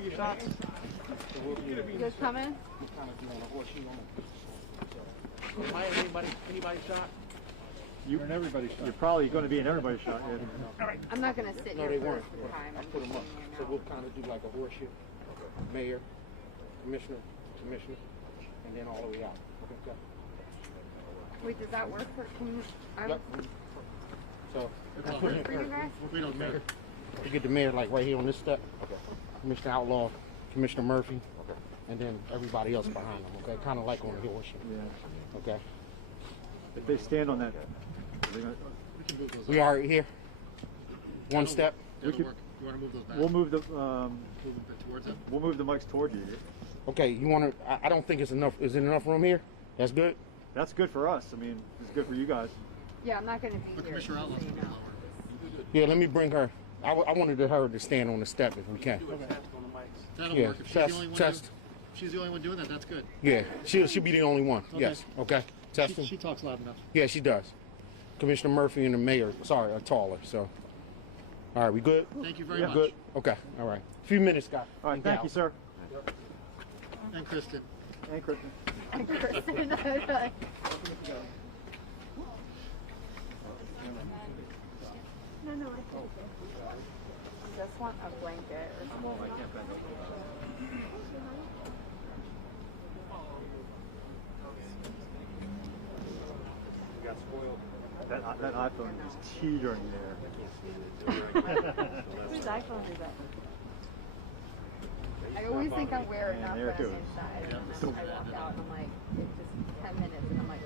buying your shots? You guys coming? Buying anybody shot? You're in everybody's shot. You're probably going to be in everybody's shot. Yeah. All right. I'm not going to sit No, here they for weren't. the time. I put them up. So we'll kind of do like a horseshoe. Mayor, commissioner, and then all the way out. Okay. Wait, does that work for? Yep. So For you guys? We don't matter. you get the mayor like right here on this step. Okay. Commissioner Outlaw, Commissioner Murphy, and then everybody else behind them. Okay, kind of like on the horseshoe. Yeah. Okay. If they stand on that, We are here. One step. That'll work. You want to move those back? we'll move the Move them towards it. we'll move the mics toward you. Okay. You want to? I don't think it's enough. Is there enough room here? That's good. That's good for us. I mean, it's good for you guys. Yeah, I'm not going to be But here. Commissioner just so Outlaw's you a know. little lower. Yeah. Let me bring her. I wanted her to stand on the step if we can. That'll Yeah. work. If she's Test. the only one Test. if she's the only one doing that, that's good. Yeah. She'll be the only one. Okay. Yes. Okay. Testing. She talks loud enough. Yeah, she does. Commissioner Murphy and the mayor, sorry, are taller, so. All right, we good? Thank you very We much. good? Okay, all right. Few minutes, guys. All right, thank you, sir. And Kristen. And Kristen. Kristen. No, I can't. Just want a blanket or something. That iPhone is teetering there. Whose iPhone is that? I always think I'm wearing enough there when it I'm goes. inside. And then I walk out and I'm like, it's just 10 minutes and I'm like,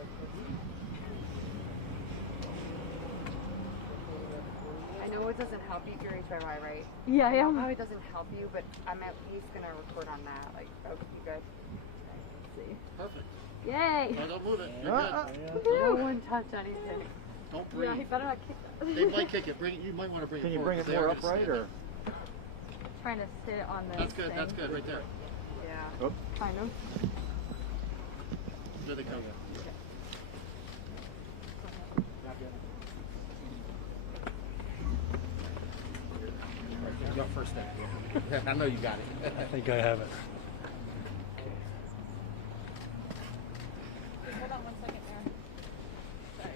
I know it doesn't help you if you're HYY, right? Yeah, I I am. know it doesn't help you, but I'm at least going to record on that. Like, okay, you guys. See. Perfect. Yay! No, don't move it. You're good. No one touch anything. Don't breathe. Yeah, he better not kick that. They might kick it. Bring it. You might want to bring Can it you forward. bring it 'cause they more are gonna upright, stand or? up. Trying to sit on the That's good. thing. That's good right there. Yeah. Oh. Kind of. There they go. Your first step. I know you got it. I think I have it. Hold on 1 second there. Sorry.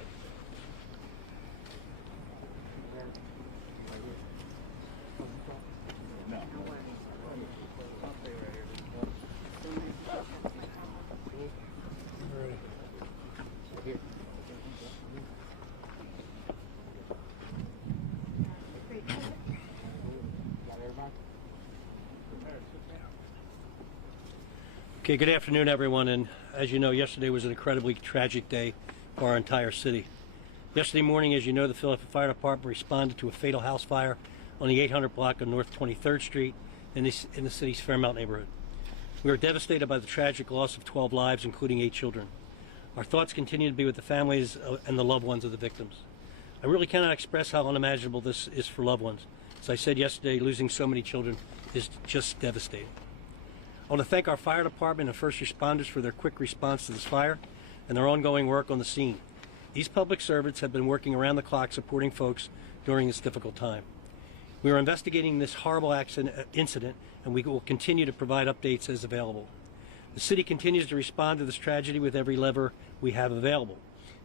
Okay, good afternoon, everyone. And as you know, yesterday was an incredibly tragic day for our entire city. Yesterday morning, as you know, the Philadelphia Fire Department responded to a fatal house fire on the 800 block of North 23rd Street in the city's Fairmount neighborhood. We are devastated by the tragic loss of 12 lives, including 8 children. Our thoughts continue to be with the families and the loved ones of the victims. I really cannot express how unimaginable this is for loved ones. As I said yesterday, losing so many children is just devastating. I want to thank our fire department and first responders for their quick response to this fire and their ongoing work on the scene. These public servants have been working around the clock supporting folks during this difficult time. We are investigating this horrible incident, and we will continue to provide updates as available. The city continues to respond to this tragedy with every lever we have available,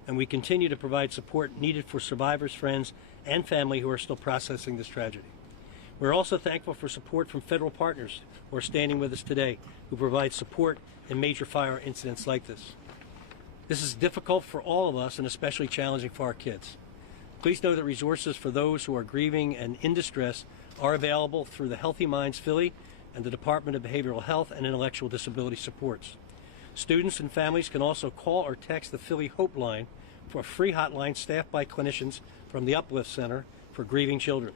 and we continue to provide support needed for survivors, friends, and family who are still processing this tragedy. We're also thankful for support from federal partners who are standing with us today, who provide support in major fire incidents like this. This is difficult for all of us and especially challenging for our kids. Please know that resources for those who are grieving and in distress are available through the Healthy Minds Philly and the Department of Behavioral Health and Intellectual Disability Supports. Students and families can also call or text the Philly Hope Line for a free hotline staffed by clinicians from the Uplift Center for grieving children.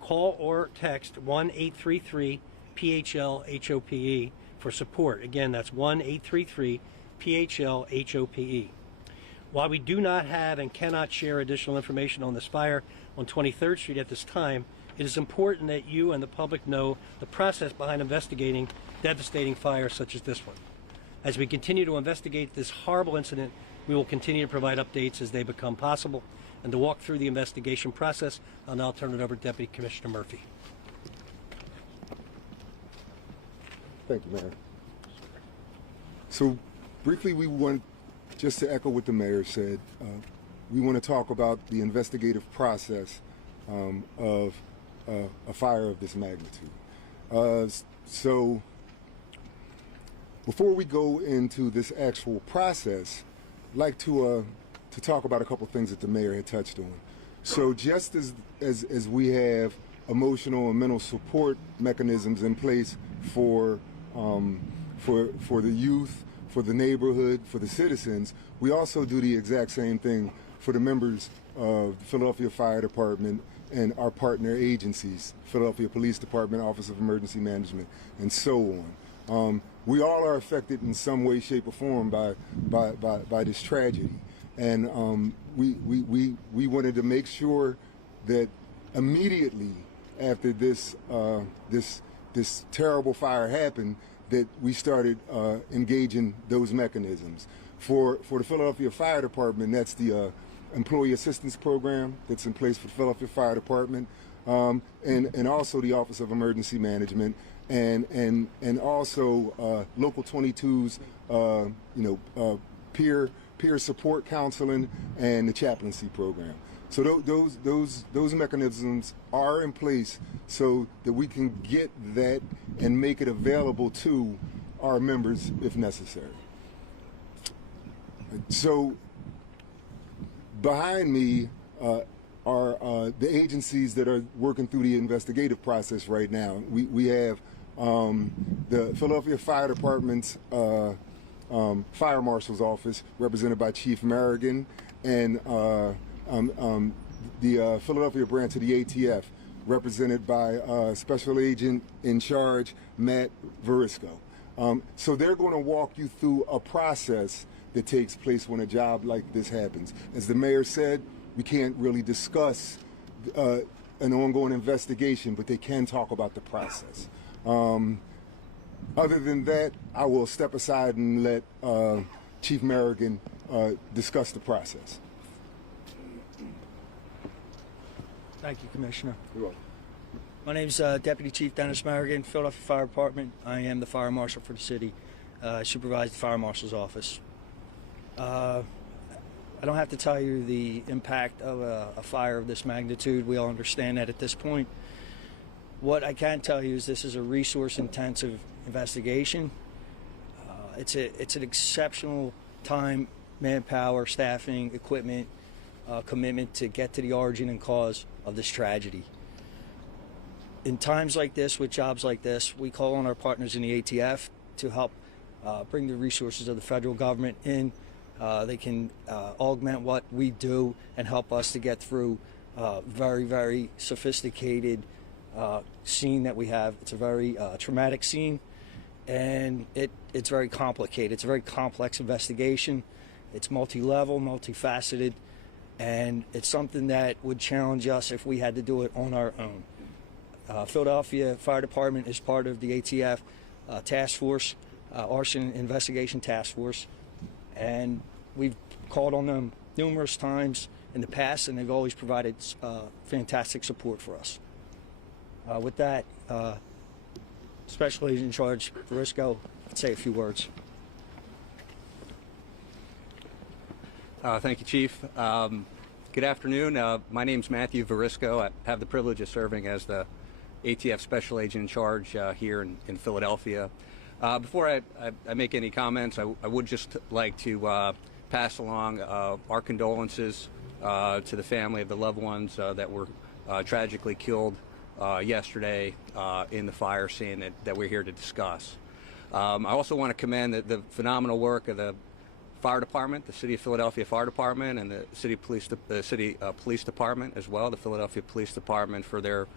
Call or text 1-833-PHL-HOPE for support. Again, that's 1-833-PHL-HOPE. While we do not have and cannot share additional information on this fire on 23rd Street at this time, it is important that you and the public know the process behind investigating devastating fires such as this one. As we continue to investigate this horrible incident, we will continue to provide updates as they become possible. And to walk through the investigation process, I'll now turn it over to Deputy Commissioner Murphy. Thank you, Mayor. So briefly, we want, just to echo what the mayor said, we want to talk about the investigative process of a fire of this magnitude. So before we go into this actual process, I'd like to talk about a couple things that the mayor had touched on. So just as we have emotional and mental support mechanisms in place for the youth, for the neighborhood, for the citizens, we also do the exact same thing for the members of the Philadelphia Fire Department and our partner agencies, Philadelphia Police Department, Office of Emergency Management, and so on. We all are affected in some way, shape, or form by this tragedy, and we wanted to make sure that immediately after this terrible fire happened, that we started engaging those mechanisms. For the Philadelphia Fire Department, that's the Employee Assistance Program that's in place for the Philadelphia Fire Department, and also the Office of Emergency Management, and also Local 22's peer support counseling and the chaplaincy program. So those mechanisms are in place so that we can get that and make it available to our members if necessary. So behind me are the agencies that are working through the investigative process right now. We have the Philadelphia Fire Department's Fire Marshal's Office, represented by Chief Merrigan, and the Philadelphia branch of the ATF, represented by Special Agent in Charge Matt Verisco. So they're going to walk you through a process that takes place when a job like this happens. As the mayor said, we can't really discuss an ongoing investigation, but they can talk about the process. Other than that, I will step aside and let Chief Merrigan discuss the process. Thank you, Commissioner. You're welcome. My name is Deputy Chief Dennis Merrigan, Philadelphia Fire Department. I am the Fire Marshal for the city. I supervise the Fire Marshal's Office. I don't have to tell you the impact of a fire of this magnitude. We all understand that at this point. What I can tell you is this is a resource-intensive investigation. It's an exceptional time, manpower, staffing, equipment, commitment to get to the origin and cause of this tragedy. In times like this, with jobs like this, we call on our partners in the ATF to help bring the resources of the federal government in. They can augment what we do and help us to get through very, very sophisticated scene that we have. It's a very traumatic scene, and it's very complicated. It's a very complex investigation. It's multi-level, multifaceted, and it's something that would challenge us if we had to do it on our own. Philadelphia Fire Department is part of the ATF task force, arson investigation task force, and we've called on them numerous times in the past, and they've always provided fantastic support for us. With that, Special Agent in Charge Verisco, say a few words. Thank you, Chief. Good afternoon. My name is Matthew Verisco. I have the privilege of serving as the ATF Special Agent in Charge here in Philadelphia. Before I make any comments, I would just like to pass along our condolences to the family of the loved ones that were tragically killed yesterday in the fire scene that we're here to discuss. I also want to commend the phenomenal work of the Fire Department, the City of Philadelphia Fire Department, and the City Police Department as well, the Philadelphia Police Department, for their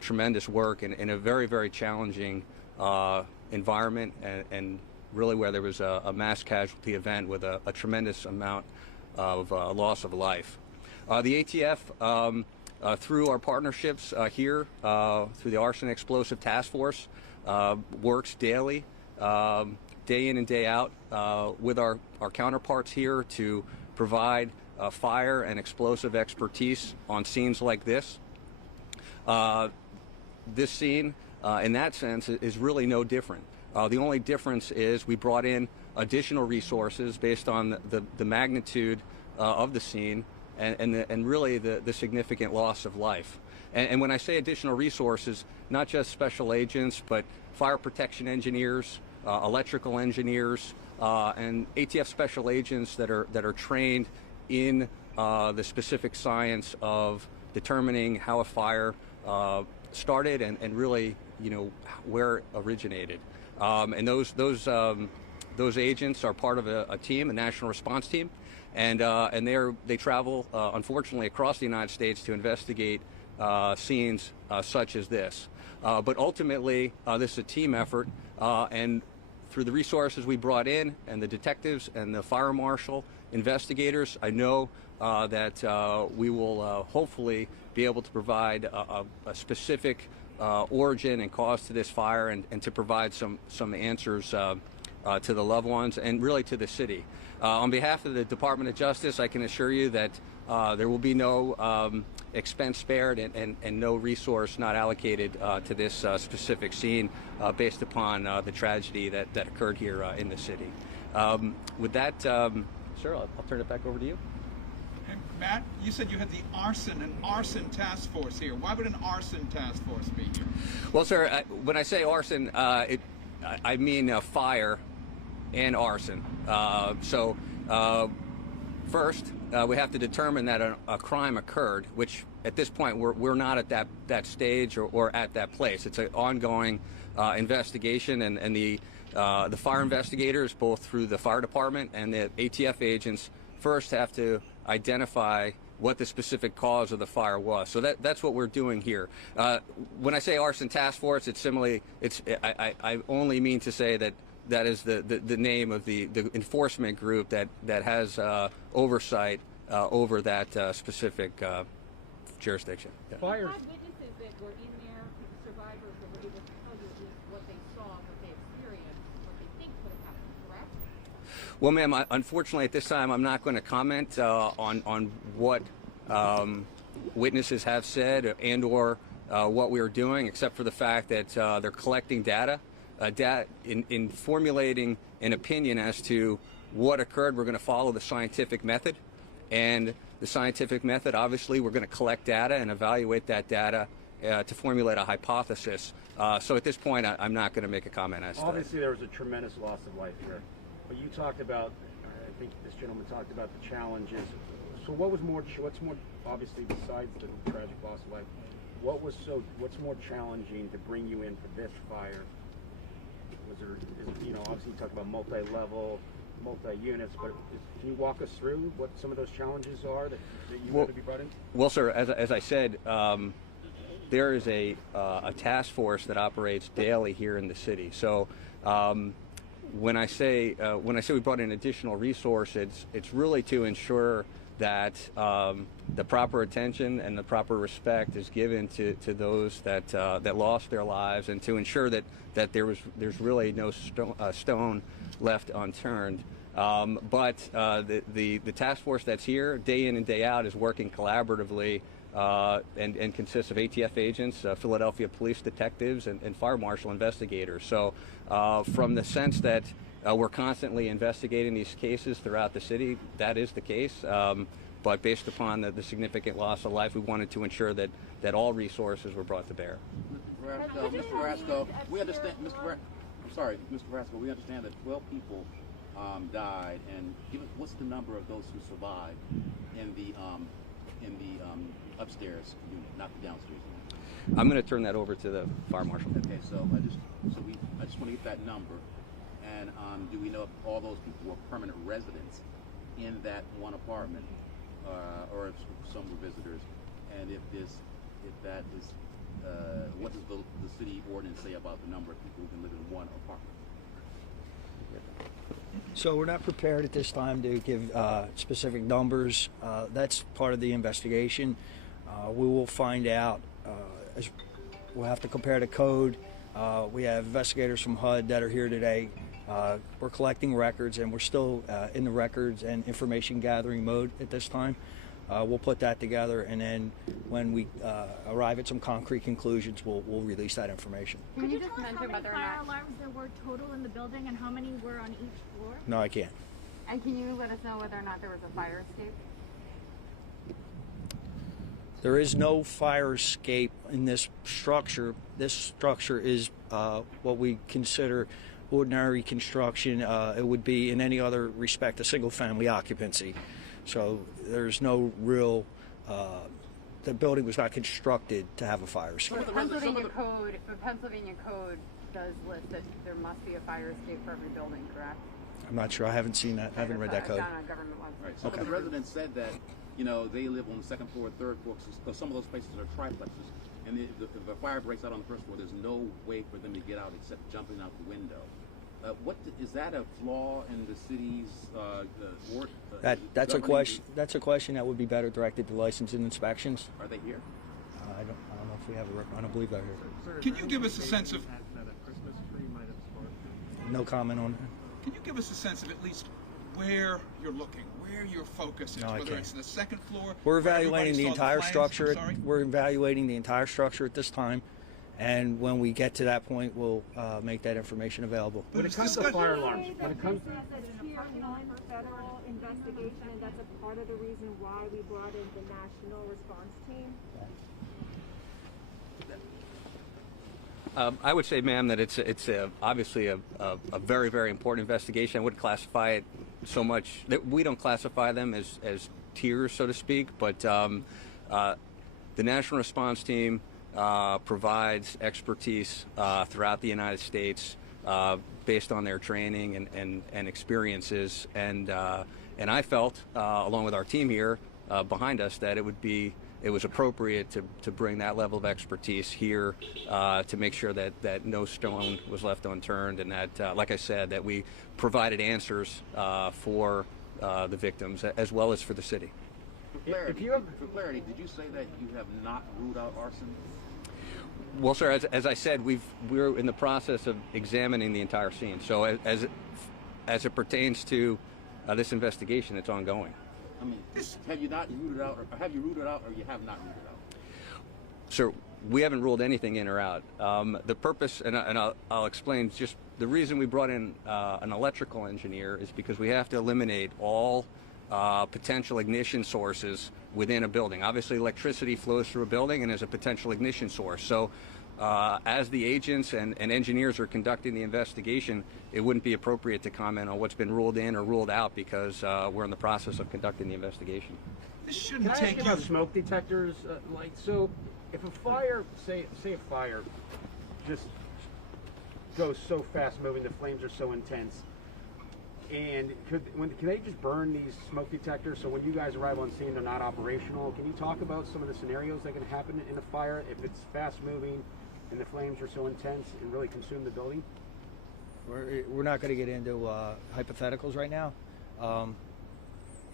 tremendous work in a very, very challenging environment, and really where there was a mass casualty event with a tremendous amount of loss of life. The ATF, through our partnerships here, through the Arson Explosive Task Force, works daily, day in and day out, with our counterparts here to provide fire and explosive expertise on scenes like this. This scene, in that sense, is really no different. The only difference is we brought in additional resources based on the magnitude of the scene and really the significant loss of life. And when I say additional resources, not just special agents, but fire protection engineers, electrical engineers, and ATF special agents that are trained in the specific science of determining how a fire started and really, where it originated. And those agents are part of a team, a national response team, and they travel, unfortunately, across the United States to investigate scenes such as this. But ultimately, this is a team effort, and through the resources we brought in, and the detectives and the fire marshal investigators, I know that we will hopefully be able to provide a specific origin and cause to this fire, and to provide some answers to the loved ones and really to the city. On behalf of the Department of Justice, I can assure you that there will be no expense spared and no resource not allocated to this specific scene based upon the tragedy that occurred here in the city. With that, sir, I'll turn it back over to you. And Matt, you said you had the arson task force here. Why would an arson task force be here? Well, sir, when I say arson, I mean fire and arson. First, we have to determine that a crime occurred, which at this point we're not at that stage or at that place. It's an ongoing investigation, and the fire investigators, both through the fire department and the ATF agents, first have to identify what the specific cause of the fire was. So that's what we're doing here. When I say arson task force, I only mean to say that is the name of the enforcement group that has oversight over that specific jurisdiction. Yeah. Fire witnesses that were in there, the survivors that were able to tell you at least what they saw, what they experienced, what they think could have happened, correct? Well, ma'am, unfortunately at this time I'm not going to comment on what witnesses have said and/or what we are doing, except for the fact that they're collecting data. In formulating an opinion as to what occurred, we're going to follow the scientific method. And the scientific method, obviously, we're going to collect data and evaluate that data to formulate a hypothesis. So at this point, I'm not going to make a comment as to that. Obviously, there was a tremendous loss of life here. But you talked about, I think this gentleman talked about the challenges. So what's more, obviously, besides the tragic loss of life, what's more challenging to bring you in for this fire? Obviously you talk about multi-level, multi-units, but can you walk us through what some of those challenges are that you had to be brought in? Well, sir, as I said, there is a task force that operates daily here in the city. So when I say we brought in additional resources, it's really to ensure that the proper attention and the proper respect is given to those that lost their lives, and to ensure that there's really no stone left unturned. But the task force that's here day in and day out is working collaboratively and consists of ATF agents, Philadelphia police detectives, and fire marshal investigators. So from the sense that we're constantly investigating these cases throughout the city, that is the case. But based upon the significant loss of life, we wanted to ensure that all resources were brought to bear. Mr. Carrasco, we understand. Mr. Carrasco, we understand that 12 people died, and what's the number of those who survived in the upstairs unit, not the downstairs unit? I'm going to turn that over to the fire marshal. Okay, so I just want to get that number. And do we know if all those people were permanent residents in that one apartment, or if some were visitors? And if that is, what does the city ordinance say about the number of people who can live in one apartment? So we're not prepared at this time to give specific numbers. That's part of the investigation. We will find out. We'll have to compare the code. We have investigators from HUD that are here today. We're collecting records, and we're still in the records and information gathering mode at this time. We'll put that together, and then when we arrive at some concrete conclusions, we'll release that information. Can you just tell us mention how many whether or fire not, alarms there were total in the building and how many were on each floor? No, I can't. and can you let us know whether or not there was a fire escape? There is no fire escape in this structure. This structure is what we consider ordinary construction. It would be, in any other respect, a single-family occupancy. So there's no real. The building was not constructed to have a fire escape. The Pennsylvania code does list that there must be a fire escape for every building, correct? I'm not sure. I haven't seen that. I haven't read that code. Down on government website. Right. Some of the residents said that, you know, they live on the second floor, third floor, because some of those places are triplexes. And if a fire breaks out on the first floor, there's no way for them to get out except jumping out the window. Is that a flaw in the city's work? That's a question. That's a question that would be better directed to license and inspections. Are they here? I don't know if we have a record. I don't believe they're here. Can you give us a sense of? No comment on that. Can you give us a sense of at least where you're looking, where your focus is, No, I whether can't. it's the second floor? We're where evaluating everybody the saw entire flames? structure. I'm sorry? We're evaluating the entire structure at this time, and when we get to that point, we'll make that information available. When it comes to fire alarms, when it comes, This is a tier 1 federal investigation, and that's a part of the reason why we brought in the national response team. I would say, ma'am, that it's obviously a very, very important investigation. I wouldn't classify it so much that we don't classify them as tiers, so to speak. But the National Response Team provides expertise throughout the United States based on their training and experiences. And I felt, along with our team here behind us, that it was appropriate to bring that level of expertise here to make sure that no stone was left unturned, and that, like I said, that we provided answers for the victims as well as for the city. For clarity, did you say that you have not ruled out arson? Well, sir, as I said, we're in the process of examining the entire scene. So as it pertains to this investigation, it's ongoing. I mean, have you not ruled it out, or have you ruled it out, or you have not ruled it out? Sir, we haven't ruled anything in or out. The purpose, and I'll explain, just the reason we brought in an electrical engineer is because we have to eliminate all potential ignition sources within a building. Obviously, electricity flows through a building and is a potential ignition source. So as the agents and engineers are conducting the investigation, it wouldn't be appropriate to comment on what's been ruled in or ruled out because we're in the process of conducting the investigation. This can shouldn't I take ask you. you about smoke detectors? So if a fire, say a fire, just goes so fast moving, the flames are so intense, and can they just burn these smoke detectors? So when you guys arrive on scene, they're not operational. Can you talk about some of the scenarios that can happen in a fire if it's fast moving and the flames are so intense and really consume the building? We're not going to get into hypotheticals right now.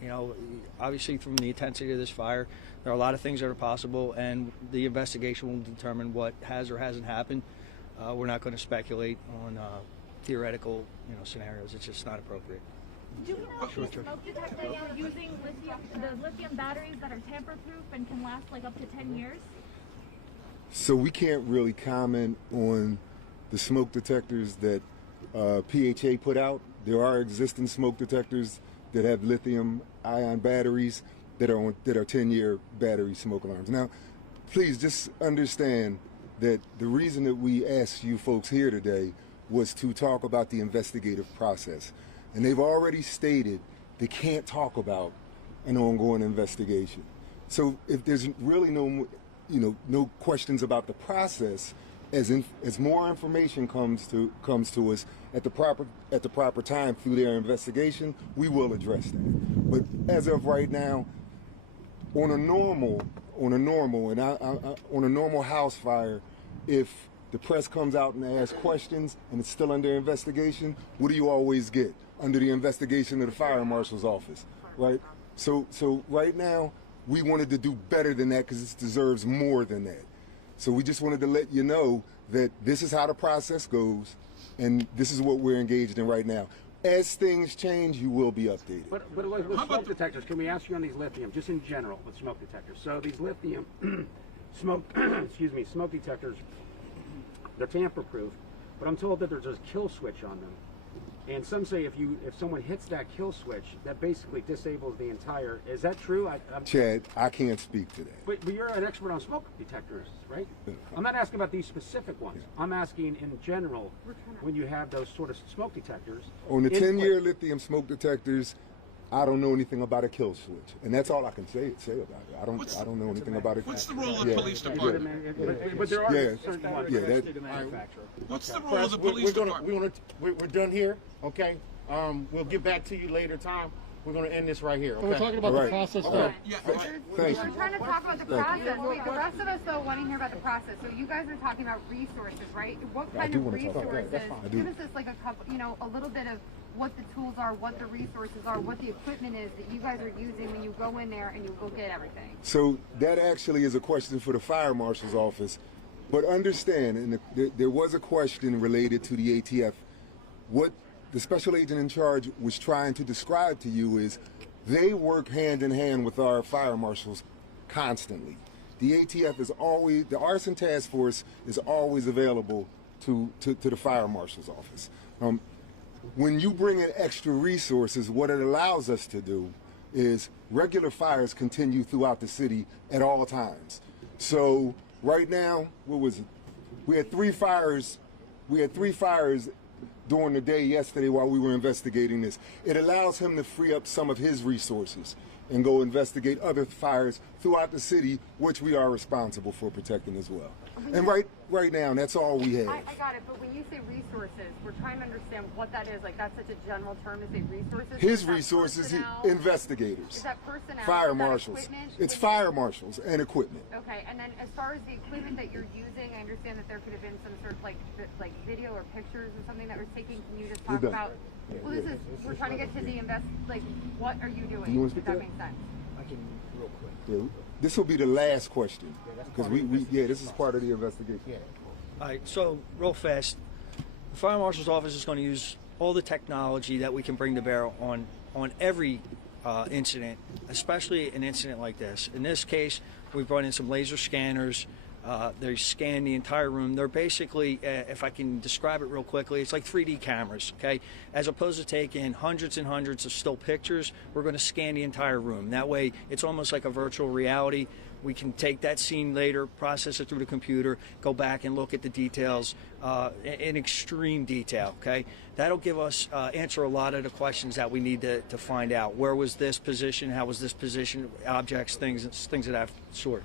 You know, obviously from the intensity of this fire, there are a lot of things that are possible, and the investigation will determine what has or hasn't happened. We're not going to speculate on theoretical, scenarios. It's just not appropriate. Do we know if these smoke detectors are using lithium batteries that are tamper-proof and can last like up to 10 years? So we can't really comment on the smoke detectors that PHA put out. There are existing smoke detectors that have lithium-ion batteries that are 10-year battery smoke alarms. Now, please just understand that the reason that we asked you folks here today was to talk about the investigative process. And they've already stated they can't talk about an ongoing investigation. So if there's really no questions about the process, as more information comes to us at the proper time through their investigation, we will address that. But as of right now, on a normal house fire, if the press comes out and asks questions and it's still under investigation, what do you always get? Under the investigation of the fire marshal's office, right? So right now, we wanted to do better than that because it deserves more than that. So we just wanted to let you know that this is how the process goes, and this is what we're engaged in right now. As things change, you will be updated. But with smoke detectors, can we ask you on these lithium, just in general with smoke detectors? So these lithium smoke, smoke detectors, they're tamper-proof, but I'm told that there's a kill switch on them. And some say if someone hits that kill switch, that basically disables the entire. Is that true? Chad, I can't speak to that. But you're an expert on smoke detectors, right? I'm not asking about these specific ones. I'm asking in general when you have those sort of smoke detectors. On the 10-year lithium smoke detectors, I don't know anything about a kill switch, and that's all I can say about it. I don't know anything about it. What's the role of the police department? But there are certain ones. What's the role of the police department? We're done here, okay? We'll get back to you later time. We're going to end this right here, okay? We're talking about the process. Okay. We're trying to talk about the process. Wait, the rest of us though want to hear about the process. So you guys are talking about resources, right? What kind of resources? Give us just like a couple, a little bit of what the tools are, what the resources are, what the equipment is that you guys are using when you go in there and you go get everything. So that actually is a question for the fire marshal's office. But understand, and there was a question related to the ATF. What the special agent in charge was trying to describe to you is they work hand in hand with our fire marshals constantly. The ATF is always, the arson task force is always available to the fire marshal's office. When you bring in extra resources, what it allows us to do is regular fires continue throughout the city at all times. So right now, what was it? We had three fires during the day yesterday while we were investigating this. It allows him to free up some of his resources and go investigate other fires throughout the city, which we are responsible for protecting as well. And right now, that's all we have. I got it, but when you say resources, we're trying to understand what that is. Like, that's such a general term to say resources. His resources, investigators. Is that personnel? Fire is that marshals. equipment? It's fire marshals and equipment. Okay, and then as far as the equipment that you're using, I understand that there could have been some sort of like video or pictures or something that was taken. Can you just talk about? Well, we're trying to get to the what are you doing? Do you want to speak that to makes sense. I can real quick. Yeah, this will be the last question because this is part of the investigation. All right, so real fast, the fire marshal's office is going to use all the technology that we can bring to bear on every incident, especially an incident like this. In this case, we brought in some laser scanners. They scan the entire room. They're basically, if I can describe it real quickly, it's like 3D cameras, okay? As opposed to taking hundreds and hundreds of still pictures, we're going to scan the entire room. That way, it's almost like a virtual reality. We can take that scene later, process it through the computer, go back and look at the details in extreme detail, okay? That'll give us, answer a lot of the questions that we need to find out. Where was this position? How was this position? Objects, things of that sort.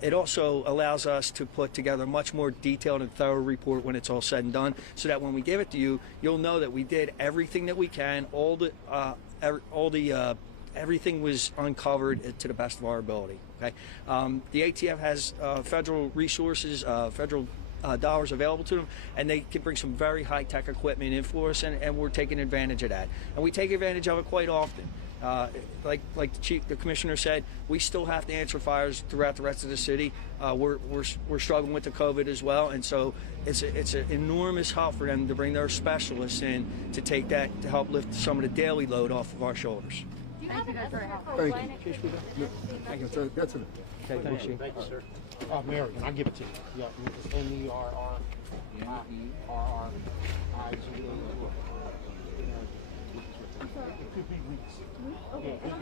It also allows us to put together a much more detailed and thorough report when it's all said and done, so that when we give it to you, you'll know that we did everything that we can. Everything was uncovered to the best of our ability. Okay, the ATF has federal resources, federal dollars available to them, and they can bring some very high-tech equipment in for us, and we're taking advantage of that. And we take advantage of it quite often. Like the commissioner said, we still have to answer fires throughout the rest of the city. We're struggling with the COVID as well, and so it's an enormous help for them to bring their specialists in to take that to help lift some of the daily load off of our shoulders. Thank you, that's very helpful. Thank you. That's it. Okay, thank you. Thank you, sir. American, I'll give it to you. Yeah, it's MERRIGA.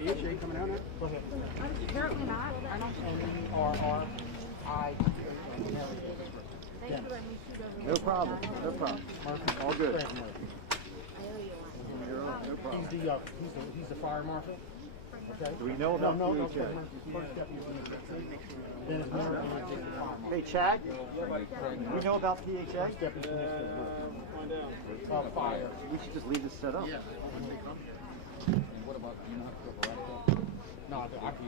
EHA coming out now? Go ahead. Apparently not. I don't think. MERRIGA. No problem. No problem. All good. He's the fire marshal. Okay. Do we know about PHA? Hey, Chad, we know about PHA? Fire. We should just leave this set up. Yeah. What about, no, I can